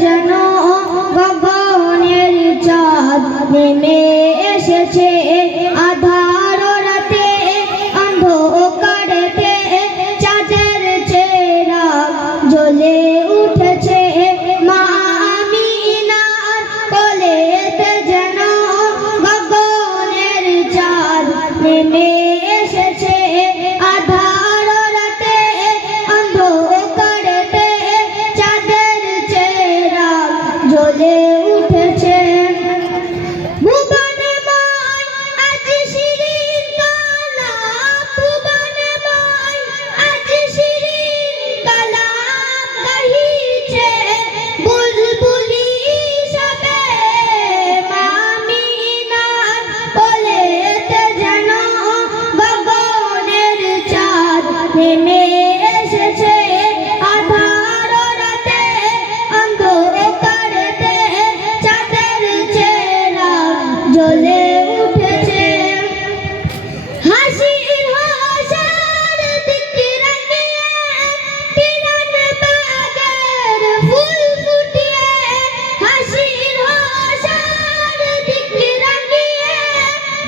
যেন গগনের চাঁদ নেমে এসেছে আধার রাতে অন্ধকারেতে চাঁদের চেরাগ জ্বলে উঠেছে মা আমিনার কোলেতে যেন গগনের চাঁদ নেমে এসেছে আধার রাতে অন্ধকারেতে চাঁদের চেরাগ জ্বলে উঠেছে ভুবনে মায় আজ শিরিন কালাম ভুবনে মায় আজ শিরিন কালাম গাহিছে বুলবুলি সবে মা আমিনার কোলেতে যেন গগনের চাঁদ নেমে এসেছে আধার রাতে অন্ধকারেতে চাঁদের চেরাগ জ্বলে উঠেছে হাসির হাসার দিক রাঙিয়ে বিরান বাগের ফুল ফুটিয়ে হাসির হাসার দিক রাঙিয়ে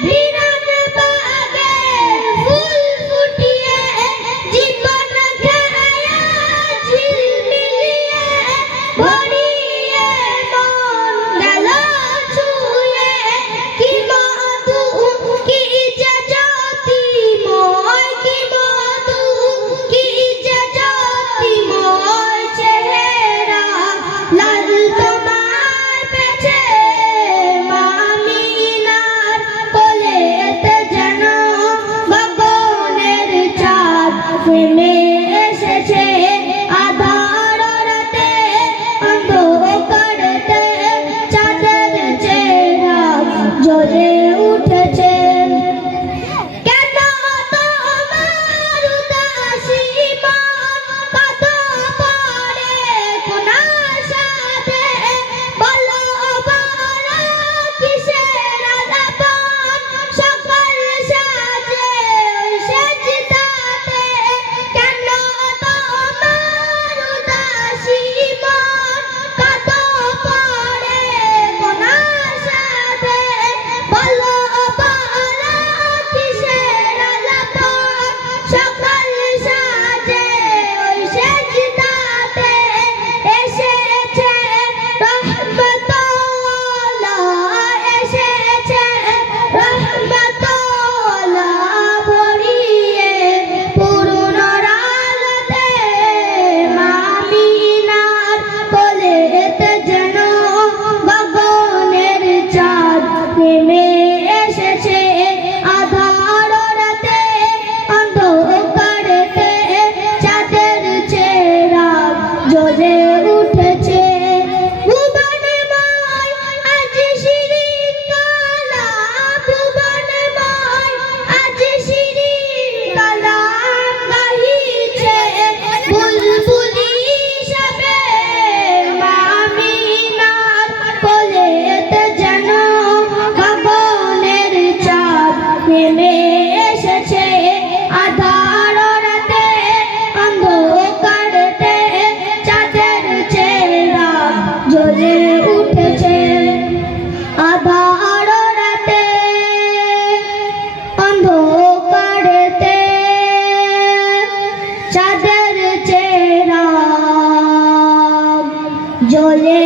বিরান বাগের ফুল ফুটিয়ে জীবন খেয়া ঝিলমিলিয়ে ভরিয়ে মন গেল ছুঁয়ে কি মধু কি যে জ্যোতিময় কি মধু কি যে জ্যোতিময় চেহারা লাল তোমার পেছে মা আমিনার কোলেতে যেন গগনের চাঁদ নেমে এসেছে আধার রাতে অন্ধকারেতে চাঁদের চেরাগ জ্বলে উঠেছে কেন তোমার উদাসী মন কত পরে কোন আশাতে বলো বলো কিসের আলাপন সকাল সাজে ওই সেজদাতে কেন তোমার উদাসী মন কত পরে কোন আশাতে বলো বলো কিসের আলাপন সকাল সাজে ওই সেজদাতে এসেছে রহমতওয়ালা এসেছে রহমতওয়ালা ভরিয়ে পূর্ণ আলোতে মা আমিনার কোলেতে যেন গগনের চাঁদ নেমে এসেছে আধার রাতে অন্ধকারেতে চাঁদের চেরাগ জ্বলে উঠেছে ভুবনে মায় আজ শিরিন কালাম ভুবনে মায় আজ শিরিন কালাম গাহিছে বুলবুলি সবে মা আমিনার কোলেতে যেন গগনের চাঁদ নেমে এসেছে আধার রাতে অন্ধকারেতে চাঁদের চেরাগ জ্বলে উঠেছে আধার রাতে অন্ধকারেতে চাঁদের চেরাগ জ্বলে